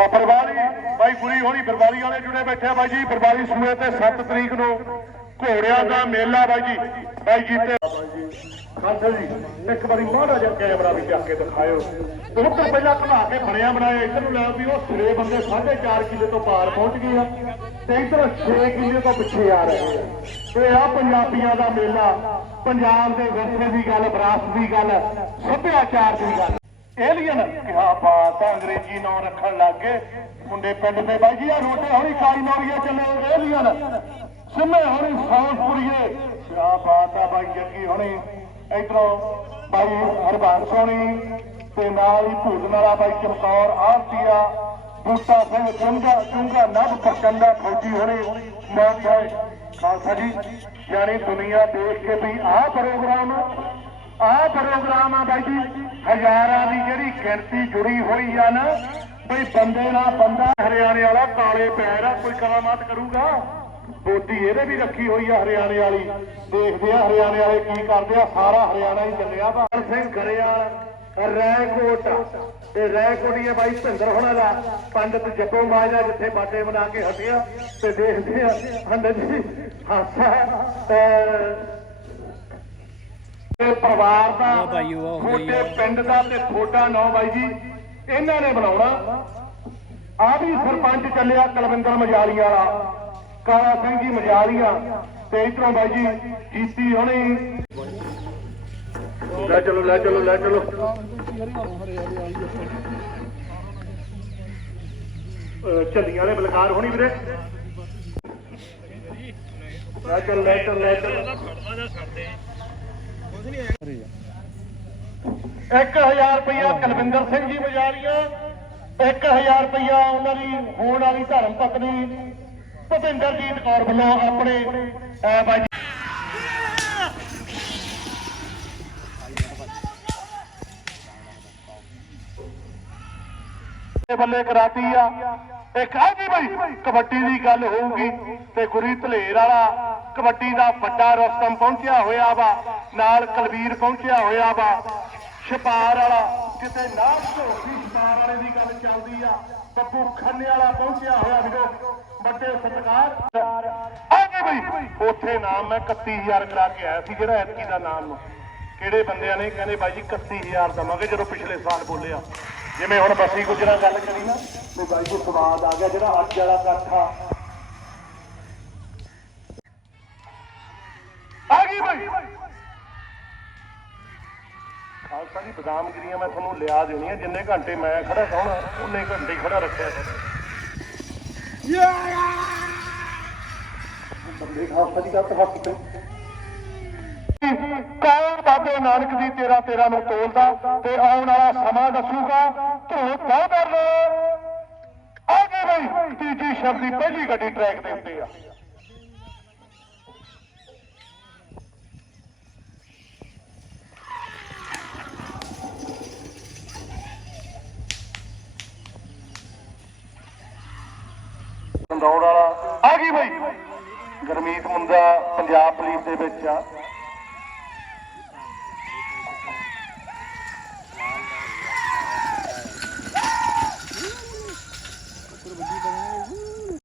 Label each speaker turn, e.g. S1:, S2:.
S1: ਆ। ਬਾਈ ਗੁਰੀ ਹੋਣੀ ਬਰਵਾਲੀ ਵਾਲੇ ਜੁੜੇ ਬੈਠੇ ਆ ਬਾਈ ਜੀ। ਬਰਵਾਲੀ ਸੂਏ ਤੇ 7 ਤਰੀਕ ਨੂੰ ਘੋੜਿਆਂ ਦਾ ਮੇਲਾ ਬਾਈ ਜੀ। ਬਾਈ ਜੀ ਤੇ ਖਾਲਸਾ ਜੀ, ਇੱਕ ਵਾਰੀ ਮਾੜਾ ਜਿਹਾ ਕੈਮਰਾ ਵੀ ਚੱਕ ਕੇ ਦਿਖਾਇਓ। ਉਹ ਪਹਿਲਾਂ ਘਲਾ ਕੇ ਬਣਿਆ ਬਣਾਇਆ। ਇੱਧਰ ਨੂੰ ਲੈ ਵੀ ਉਹ ਸਿਰੇ ਬੰਦੇ 4.5 ਕਿਲੇ ਤੋਂ ਪਾਰ ਪਹੁੰਚ ਗਏ ਆ। ਤੇ ਇੱਧਰ 6 ਕਿਲੇ ਤੋਂ ਪਿੱਛੇ ਆ ਰਹੇ ਆ। ਤੇ ਆ ਪੰਜਾਬੀਆਂ ਦਾ ਮੇਲਾ, ਪੰਜਾਬ ਦੇ ਵਿਰਸੇ ਦੀ ਗੱਲ, ਵਿਰਾਸਤ ਦੀ ਗੱਲ, ਸੱਭਿਆਚਾਰ ਦੀ ਗੱਲ। ਏਲੀਅਨ ਕਿਹਾ ਬਾਤ ਆ, ਅੰਗਰੇਜ਼ੀ ਨਾਂ ਰੱਖਣ ਲੱਗ ਮੁੰਡੇ ਪਿੰਡ ਦੇ ਬਾਈ ਜੀ ਆ ਰੋਟੇ ਹੋਣੀ ਕਾਈ ਨੌਰੀਏ ਚੱਲੇ ਏਲੀਅਨ ਸਿੰਮੇ ਹੋਣੀ ਸੌਂਸਪੁਰੀਏ ਕਿਆ ਬਾਤ ਆ ਬਾਈ ਜੱਗੀ ਹੋਣੀ। ਇਧਰੋਂ ਬਾਈ ਹਰਬਾਨ ਸੋਣੀ ਤੇ ਨਾਲ ਹੀ ਭੂਜਨ ਵਾਲਾ ਬਾਈ ਚਮਕੌਰ ਆਰਤੀਆ ਬੂਟਾ ਸਿੰਘ ਚੁੰਗਾ ਚੁੰਗਾ ਨਭ ਪ੍ਰਚੰਡਾ ਫੌਜੀ ਹੋਣੀ। ਮਾਨ ਭਾਈ ਖਾਲਸਾ ਜੀ ਯਾਨੀ ਦੁਨੀਆ ਦੇਖ ਕੇ ਵੀ ਆਹ ਪ੍ਰੋਗਰਾਮ ਆਹ ਪ੍ਰੋਗਰਾਮ ਆ ਬਾਈ ਜੀ ਹਜ਼ਾਰਾਂ ਦੀ ਜਿਹੜੀ ਗਿਣਤੀ ਜੁੜੀ ਹੋਈ ਆ ਨਾ, ਬਈ ਬੰਦੇ ਨਾਲ ਬੰਦਾ ਹਰਿਆਣੇ ਵਾਲਾ ਕਾਲੇ ਪੈਰ ਆ, ਕੋਈ ਕਰਾਮਾਤ ਕਰੂਗਾ? ਬੋਦੀ ਇਹਦੇ ਵੀ ਰੱਖੀ ਹੋਈ ਆ ਹਰਿਆਣੇ ਵਾਲੀ। ਦੇਖਦੇ ਆ ਹਰਿਆਣੇ ਵਾਲੇ ਕੀ ਕਰਦੇ ਆ, ਸਾਰਾ ਹਰਿਆਣਾ ਹੀ ਚੱਲਿਆ ਭਾਰ ਸਿੰਘ ਗਰੇਵਾਲ ਰੈਕੋਟ ਤੇ ਰੈਕੋਟੀਏ ਬਾਈ ਭਿੰਦਰ ਹੋਣਾ ਦਾ। ਪੰਡਤ ਜੱਪੋ ਮਾਜਾ ਜਿੱਥੇ ਬਾਟੇ ਬਣਾ ਕੇ ਹਟਿਆ। ਤੇ ਦੇਖਦੇ ਆ ਹੰਦ ਜੀ, ਹਾਸਾ। ਅਹ, ਤੇ ਪਰਿਵਾਰ ਦਾ ਤੁਹਾਡੇ ਪਿੰਡ ਦਾ ਤੇ ਤੁਹਾਡਾ ਨਾਂ ਬਾਈ ਜੀ ਇਹਨਾਂ ਨੇ ਬਣਾਉਣਾ। ਆ ਵੀ ਸਰਪੰਚ ਚੱਲਿਆ ਕੁਲਵਿੰਦਰ ਮਜਾਲੀਆਂ ਵਾਲਾ ਕਾਲਾ ਸਿੰਘ ਜੀ ਮਜਾਲੀਆਂ। ਤੇ ਇਧਰੋਂ ਬਾਈ ਜੀ ਜੀਤੀ ਹੋਣੀ। ਲੈ ਚਲੋ ਲੈ ਚਲੋ ਲੈ ਚਲੋ। ਝੱਲੀਆਂ ਵਾਲੇ ਬਲਕਾਰ ਹੋਣੀ ਵੀਰੇ। ਲੈ ਚੱਲ ਲੈ ਚੱਲ ਲੈ ਚੱਲ। 1000 ਰੁਪਇਆ ਕੁਲਵਿੰਦਰ ਸਿੰਘ ਜੀ ਮਜਾਲੀਆਂ 1000 ਰੁਪਇਆ ਉਹਨਾਂ ਦੀ ਹੋਣ ਵਾਲੀ ਧਰਮ ਪਤਨੀ ਭੁਪਿੰਦਰਜੀਤ ਕੌਰ ਵੱਲੋਂ ਆਪਣੇ ਬਾਈ ਬੱਲੇ ਕਰਾਤੀ ਆ। ਇੱਕ ਆ ਜੀ ਬਈ, ਕਬੱਡੀ ਦੀ ਗੱਲ ਹੋਊਗੀ ਤੇ ਗੁਰੀ ਧਲੇਰ ਵਾਲਾ ਕਬੱਡੀ ਦਾ ਵੱਡਾ ਰਸਤਮ ਪਹੁੰਚਿਆ ਹੋਇਆ ਵਾ, ਨਾਲ ਕਲਵੀਰ ਪਹੁੰਚਿਆ ਹੋਇਆ ਵਾ। ਛਪਾਰ ਵਾਲਾ, ਕਿਤੇ ਨਾਲ ਝੋਕੀ ਛਪਾਰ ਵਾਲੇ ਦੀ ਗੱਲ ਚੱਲਦੀ ਆ, ਬੱਬੂ ਖੰਨੇ ਵਾਲਾ ਪਹੁੰਚਿਆ ਹੋਇਆ ਵੀਰੋ, ਵੱਡੇ ਸਤਿਕਾਰ। ਆ ਬਈ, ਉੱਥੇ ਨਾਮ ਮੈਂ 31000 ਕਰਾ ਕੇ ਆਇਆ ਸੀ, ਜਿਹੜਾ ਐਤਕੀ ਦਾ ਨਾਮ। ਕਿਹੜੇ ਬੰਦਿਆਂ ਨੇ ਕਹਿੰਦੇ ਬਾਈ ਜੀ 31000 ਦਵਾਂਗੇ, ਜਦੋਂ ਪਿਛਲੇ ਸਾਲ ਬੋਲਿਆ। ਜਿਵੇਂ ਹੁਣ ਬਸੀ ਗੁਜਰਾਂ ਗੱਲ ਕਰੀ ਨਾ, ਤੇ ਬਾਈ ਜੀ ਸਵਾਦ ਆ ਗਿਆ, ਜਿਹੜਾ ਅੱਜ ਵਾਲਾ ਇਕੱਠ ਆ ਆ ਗਈ ਬਾਈ ਖਾਲਸਾ ਜੀ ਬਦਾਮ ਮੈਂ ਤੁਹਾਨੂੰ ਲਿਆ ਦੇਣੀਆਂ, ਜਿੰਨੇ ਘੰਟੇ ਮੈਂ ਖੜਾ ਸੌਣਾ ਉਹਨੇ ਘੰਟੇ ਖੜਾ ਰੱਖਿਆ ਬੰਦੇ ਖਾਲਸਾ ਜੀ ਦਾ ਹੱਥ ਤੇ ਕੌਣ ਬਾਬੇ ਨਾਨਕ ਦੀ ਤੇਰਾ ਤੇਰਾ ਨੂੰ ਤੋਲਦਾ ਤੇ ਆਉਣ ਵਾਲਾ ਸਮਾਂ ਦੱਸੂਗਾ? ਤੂੰ ਬਹੁਤ ਡਰ ਆ ਗਈ ਬਈ, ਤੀਜੀ ਸ਼ਬਦ ਦੀ ਪਹਿਲੀ ਗੱਡੀ ਟਰੈਕ ਦੇ ਉੱਤੇ ਆ। ਦੌੜ ਵਾਲਾ। ਆ ਗਈ ਬਈ। ਗਰਮੀਤ ਮੁੰਡਾ ਪੰਜਾਬ ਪੁਲਿਸ ਦੇ ਵਿੱਚ ਆ।